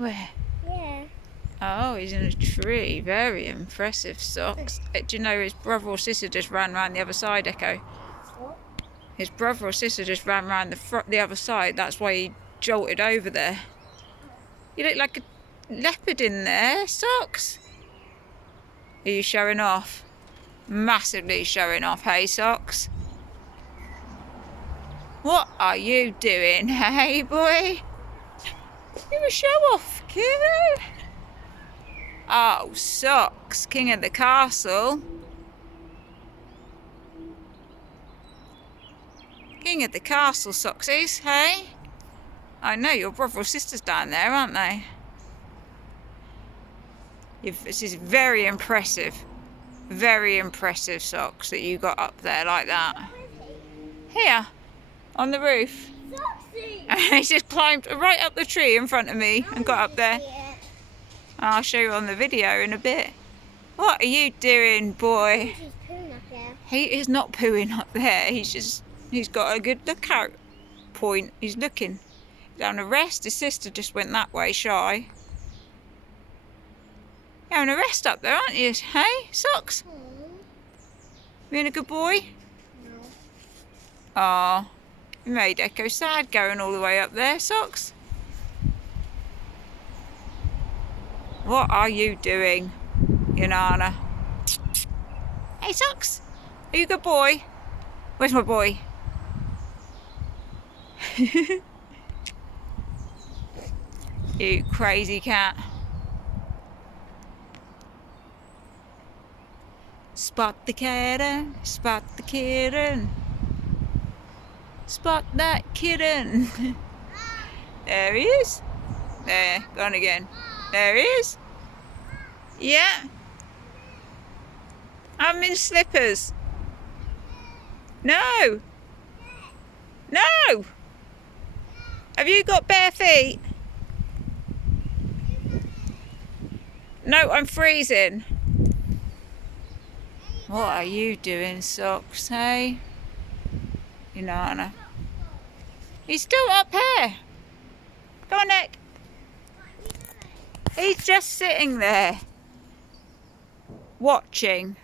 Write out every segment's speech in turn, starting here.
Where? Yeah. Oh, he's in a tree. Very impressive, Socks. Do you know his brother or sister just ran round the other side, Echo? What? His brother or sister just ran round the other side. That's why he jolted over there. You look like a leopard in there, Socks. Are you showing off? Massively showing off, hey, Socks? What are you doing, hey, boy? You a show off, kiddo. Oh, Socks, king of the castle. King of the castle, Socksies, hey? I know your brother or sister's down there, aren't they? This is very impressive, Socks, that you got up there like that. Here, on the roof. Soxy! He just climbed right up the tree in front of me and got up there. I'll show you on the video in a bit. What are you doing, boy? He's pooing up there. He is not pooing up there. He's got a good lookout point. He's looking. He's having a rest. His sister just went that way, shy. You're having a rest up there, aren't you? Hey, Socks? Being a good boy? No. Aw, you made Echo sad going all the way up there, Socks. What are you doing, Yanana? Hey, Socks, are you a good boy? Where's my boy? You crazy cat. Spot the kitten, spot the kitten. Spot that kitten. There he is. There, gone again. There he is. Yeah. I'm in slippers. No. No. Have you got bare feet? No, I'm freezing. What are you doing, Socks, hey? Yanana. He's still up here. Go on, Nick. He's just sitting there. Watching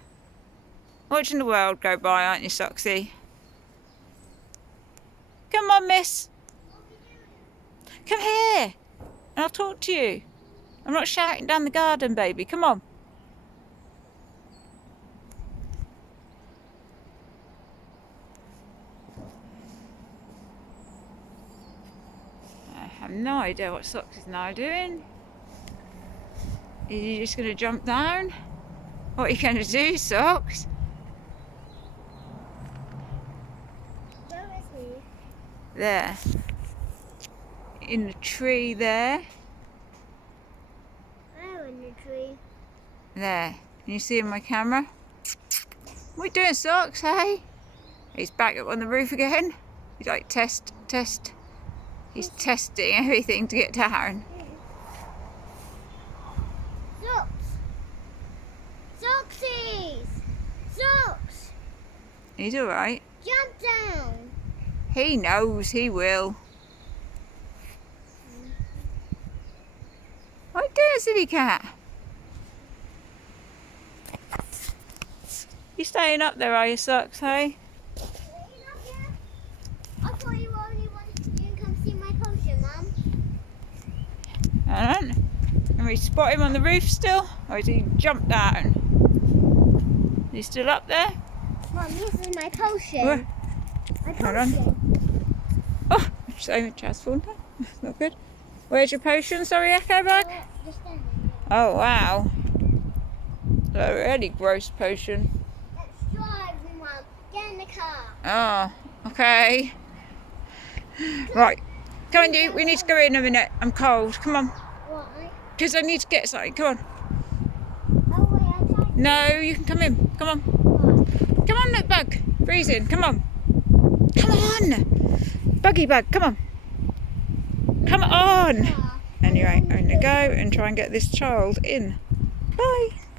the world go by, aren't you, Socksy? Come on, miss. Come here. And I'll talk to you. I'm not shouting down the garden, baby. Come on. I have no idea what Socks is now doing. Is he just going to jump down? What are you going to do, Socks? Where is he? There. In the tree there. Where in the tree? There. Can you see in my camera? What are you doing, Socks, hey? He's back up on the roof again. He's like, test. He's testing everything to get down. Socks! Soxies! Socks! He's alright. Jump down! He knows he will. What are you doing, silly cat? You staying up there, are you, Socks, hey? I thought you only wanted you to come see my potion, Mum. I don't know. Can we spot him on the roof still? Or has he jumped down? Is he still up there? Mum, this is my potion. Where? My Hold on. potion. Oh, so much has fallen down. That's not good. Where's your potion? Sorry, Echo bag? Just stand Oh, wow. A really gross potion. there. Let's drive, Mum. Get in the car. Oh, okay. Right. Come on, you. We need to go in a minute. I'm cold. Come on. Why? Because I need to get something. Come on. Oh, wait, I tried. No, you can come in. Come on. Come on, look, bug. Freezing. Come on. Come on. Buggy bug. Come on. Come on. Anyway, I'm going to go and try and get this child in. Bye.